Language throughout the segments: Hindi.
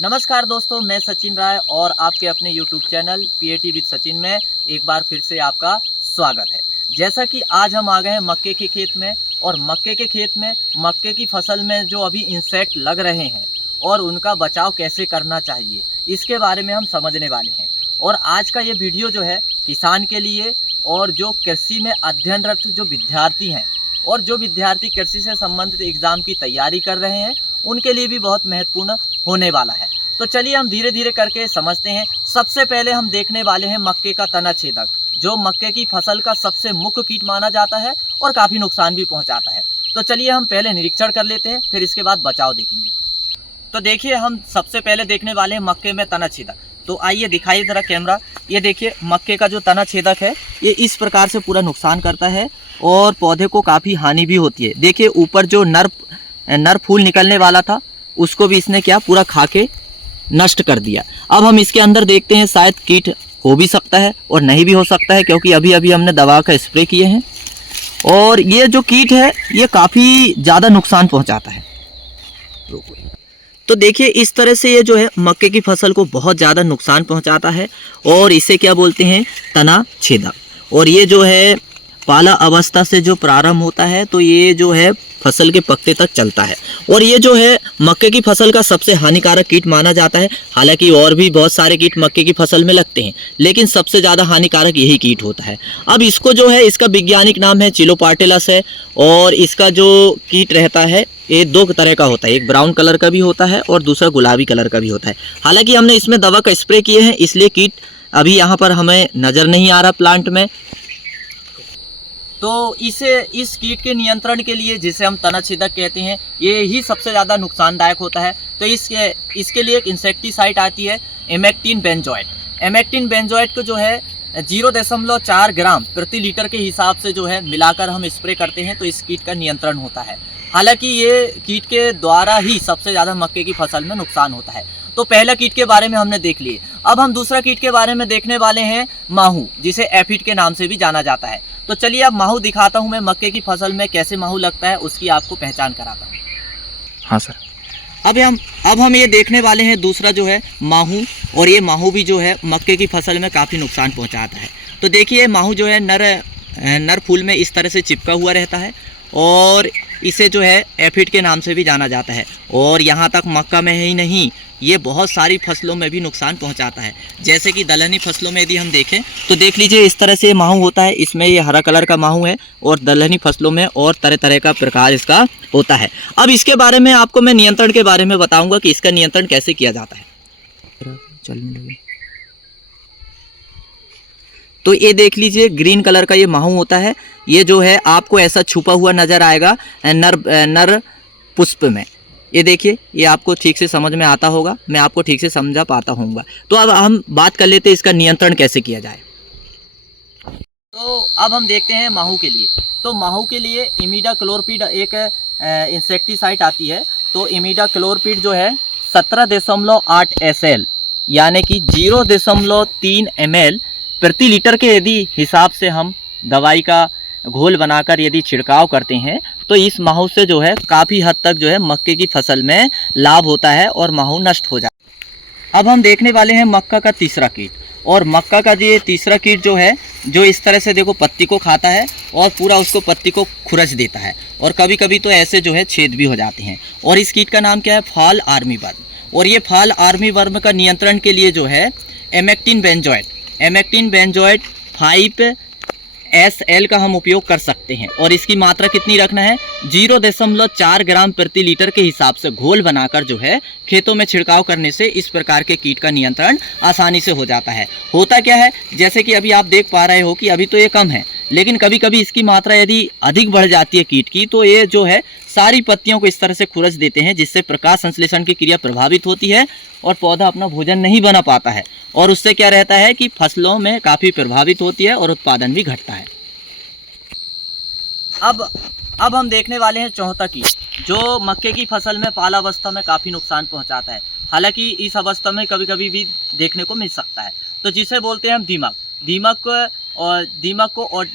नमस्कार दोस्तों, मैं सचिन राय और आपके अपने YouTube channel PAT with Sachin में एक बार फिर से आपका स्वागत है। जैसा कि आज हम आ गए हैं मक्के के खेत में, और मक्के के खेत में मक्के की फसल में जो अभी इंसेक्ट लग रहे हैं और उनका बचाव कैसे करना चाहिए, इसके बारे में हम समझने वाले हैं। और आज का ये वीडियो जो है किसान के लिए, और जो कृषि में अध्ययनरत जो विद्यार्थी हैं और जो विद्यार्थी कृषि से संबंधित एग्ज़ाम की तैयारी कर रहे हैं, उनके लिए भी बहुत महत्वपूर्ण होने वाला है। तो चलिए हम धीरे धीरे करके समझते हैं। सबसे पहले हम देखने वाले हैं मक्के का तना छेदक, जो मक्के की फसल का सबसे मुख्य कीट माना जाता है और काफ़ी नुकसान भी पहुंचाता है। तो चलिए हम पहले निरीक्षण कर लेते हैं, फिर इसके बाद बचाव देखेंगे। तो देखिए, हम सबसे पहले देखने वाले हैं मक्के में तना छेदक। तो आइए दिखाइए ज़रा कैमरा। ये देखिए, मक्के का जो तना छेदक है ये इस प्रकार से पूरा नुकसान करता है और पौधे को काफ़ी हानि भी होती है। देखिए, ऊपर जो नर फूल निकलने वाला था उसको भी इसने क्या पूरा खा के नष्ट कर दिया। अब हम इसके अंदर देखते हैं, शायद कीट हो भी सकता है और नहीं भी हो सकता है, क्योंकि अभी अभी हमने दवा का स्प्रे किए हैं। और ये जो कीट है ये काफ़ी ज़्यादा नुकसान पहुंचाता है। तो देखिए, इस तरह से ये जो है मक्के की फसल को बहुत ज़्यादा नुकसान पहुंचाता है और इसे क्या बोलते हैं, तना छेदक। और ये जो है पाला अवस्था से जो प्रारंभ होता है, तो ये जो है फसल के पत्ते तक चलता है। और ये जो है मक्के की फसल का सबसे हानिकारक कीट माना जाता है। हालांकि और भी बहुत सारे कीट मक्के की फसल में लगते हैं, लेकिन सबसे ज़्यादा हानिकारक यही कीट होता है। अब इसको जो है, इसका वैज्ञानिक नाम है चिलोपार्टेलस है। और इसका जो कीट रहता है ये दो तरह का होता है, एक ब्राउन कलर का भी होता है और दूसरा गुलाबी कलर का भी होता है। हालांकि हमने इसमें दवा का स्प्रे किए हैं, इसलिए कीट अभी यहाँ पर हमें नज़र नहीं आ रहा प्लांट में। तो इस कीट के नियंत्रण के लिए, जिसे हम तना छेदक कहते हैं, ये ही सबसे ज़्यादा नुकसानदायक होता है। तो इसके लिए एक इंसेक्टिसाइड आती है, इमेक्टिन बेंजोएट। इमेक्टिन बेंजोएट को जो है 0.4 ग्राम प्रति लीटर के हिसाब से जो है मिलाकर हम स्प्रे करते हैं, तो इस कीट का नियंत्रण होता है। हालांकि ये कीट के द्वारा ही सबसे ज़्यादा मक्के की फसल में नुकसान होता है। तो पहला कीट के बारे में हमने देख लिए। अब हम दूसरा कीट के बारे में देखने वाले हैं, माहू, जिसे एफिड के नाम से भी जाना जाता है। तो चलिए अब माहू दिखाता हूं मैं, मक्के की फसल में कैसे माहू लगता है उसकी आपको पहचान कराता हूं। हाँ सर। अब हम ये देखने वाले हैं दूसरा जो है माहू। और ये माहू भी जो है मक्के की फसल में काफ़ी नुकसान पहुंचाता है। तो देखिए, माहू जो है नर फूल में इस तरह से चिपका हुआ रहता है और इसे जो है एफिड के नाम से भी जाना जाता है। और यहाँ तक मक्का में ही नहीं, ये बहुत सारी फसलों में भी नुकसान पहुंचाता है। जैसे कि दलहनी फसलों में यदि हम देखें तो देख लीजिए, इस तरह से माहू होता है। इसमें ये हरा कलर का माहू है और दलहनी फसलों में और तरह तरह का प्रकार इसका होता है। अब इसके बारे में आपको मैं नियंत्रण के बारे में बताऊंगा कि इसका नियंत्रण कैसे किया जाता है। तो ये देख लीजिए, ग्रीन कलर का ये माहू होता है। ये जो है आपको ऐसा छुपा हुआ नज़र आएगा नर पुष्प में। ये देखिए, ये आपको ठीक से समझ में आता होगा, मैं आपको ठीक से समझा पाता हूँगा। तो अब हम बात कर लेते हैं इसका नियंत्रण कैसे किया जाए। तो अब हम देखते हैं माहू के लिए। तो माहू के लिए इमिडाक्लोपीड एक इंसेक्टिसाइड आती है। तो इमिडाक्लोपीड जो है 17.8 SL यानी कि 0.3 ml प्रति लीटर के यदि हिसाब से हम दवाई का घोल बनाकर यदि छिड़काव करते हैं, तो इस माहू से जो है काफ़ी हद तक जो है मक्के की फसल में लाभ होता है और माहू नष्ट हो जाता है। अब हम देखने वाले हैं मक्का का तीसरा कीट। और मक्का का ये तीसरा कीट जो है, जो इस तरह से देखो पत्ती को खाता है और पूरा उसको पत्ती को खुरच देता है, और कभी कभी तो ऐसे जो है छेद भी हो जाते हैं। और इस कीट का नाम क्या है, फॉल आर्मी वर्म। और ये फॉल आर्मी वर्म का नियंत्रण के लिए जो है इमेक्टिन बेंजोएट 5 SL का हम उपयोग कर सकते हैं। और इसकी मात्रा कितनी रखना है, 0.4 ग्राम प्रति लीटर के हिसाब से घोल बनाकर जो है खेतों में छिड़काव करने से इस प्रकार के कीट का नियंत्रण आसानी से हो जाता है। होता क्या है, जैसे कि अभी आप देख पा रहे हो कि अभी तो ये कम है, लेकिन कभी कभी इसकी मात्रा यदि अधिक बढ़ जाती है कीट की, तो ये जो है सारी पत्तियों को इस तरह से खुरच देते हैं, जिससे प्रकाश संश्लेषण की क्रिया प्रभावित होती है और पौधा अपना भोजन नहीं बना पाता है। और उससे क्या रहता है कि फसलों में काफ़ी प्रभावित होती है और उत्पादन भी घटता है। अब हम देखने वाले हैं चौथा कीट, जो मक्के की फसल में पाला अवस्था में काफ़ी नुकसान पहुंचाता है। हालांकि इस अवस्था में कभी कभी भी देखने को मिल सकता है। तो जिसे बोलते हैं हम दीमक।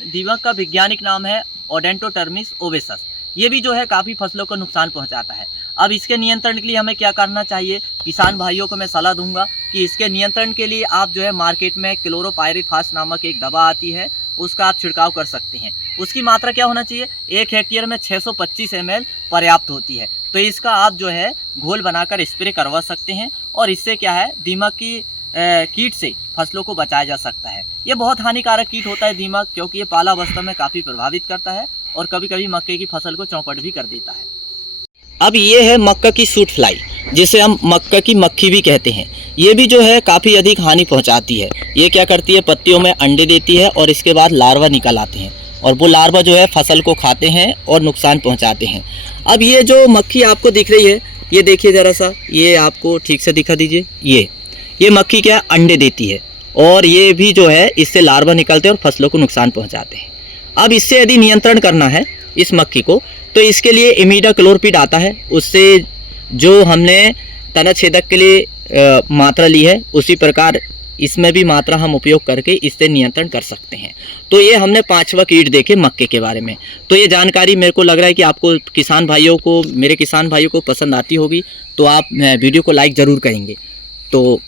दीमक का वैज्ञानिक नाम है ओडेंटोटर्मिस ओवेसस। ये भी जो है काफ़ी फसलों को नुकसान पहुंचाता है। अब इसके नियंत्रण के लिए हमें क्या करना चाहिए, किसान भाइयों को मैं सलाह दूंगा कि इसके नियंत्रण के लिए आप जो है मार्केट में क्लोरोपाइरीफास नामक एक दवा आती है, उसका आप छिड़काव कर सकते हैं। उसकी मात्रा क्या होना चाहिए, 1 हेक्टेयर में 625 ml पर्याप्त होती है। तो इसका आप जो है घोल बनाकर स्प्रे करवा सकते हैं और इससे क्या है दीमक की कीट से फसलों को बचाया जा सकता है। ये बहुत हानिकारक कीट होता है दीमक, क्योंकि ये पाला अवस्था में काफ़ी प्रभावित करता है और कभी कभी मक्के की फसल को चौपट भी कर देता है। अब ये है मक्का की सूट फ्लाई, जिसे हम मक्का की मक्खी भी कहते हैं। ये भी जो है काफ़ी अधिक हानि पहुंचाती है। ये क्या करती है, पत्तियों में अंडे देती है और इसके बाद लार्वा निकल आते हैं और वो लार्वा जो है फसल को खाते हैं और नुकसान पहुंचाते हैं। अब ये जो मक्खी आपको दिख रही है, ये देखिए ज़रा सा, ये आपको ठीक से दिखा दीजिए। ये मक्खी क्या अंडे देती है और ये भी जो है इससे लार्वा निकलते हैं और फसलों को नुकसान पहुँचाते हैं। अब इससे यदि नियंत्रण करना है इस मक्खी को, तो इसके लिए इमिडाक्लोपिड आता है, उससे जो हमने तना छेदक के लिए मात्रा ली है उसी प्रकार इसमें भी मात्रा हम उपयोग करके इससे नियंत्रण कर सकते हैं। तो ये हमने 5वां कीट देखे मक्के के बारे में। तो ये जानकारी मेरे को लग रहा है कि आपको किसान भाइयों को, मेरे किसान भाइयों को पसंद आती होगी, तो आप वीडियो को लाइक ज़रूर करेंगे। तो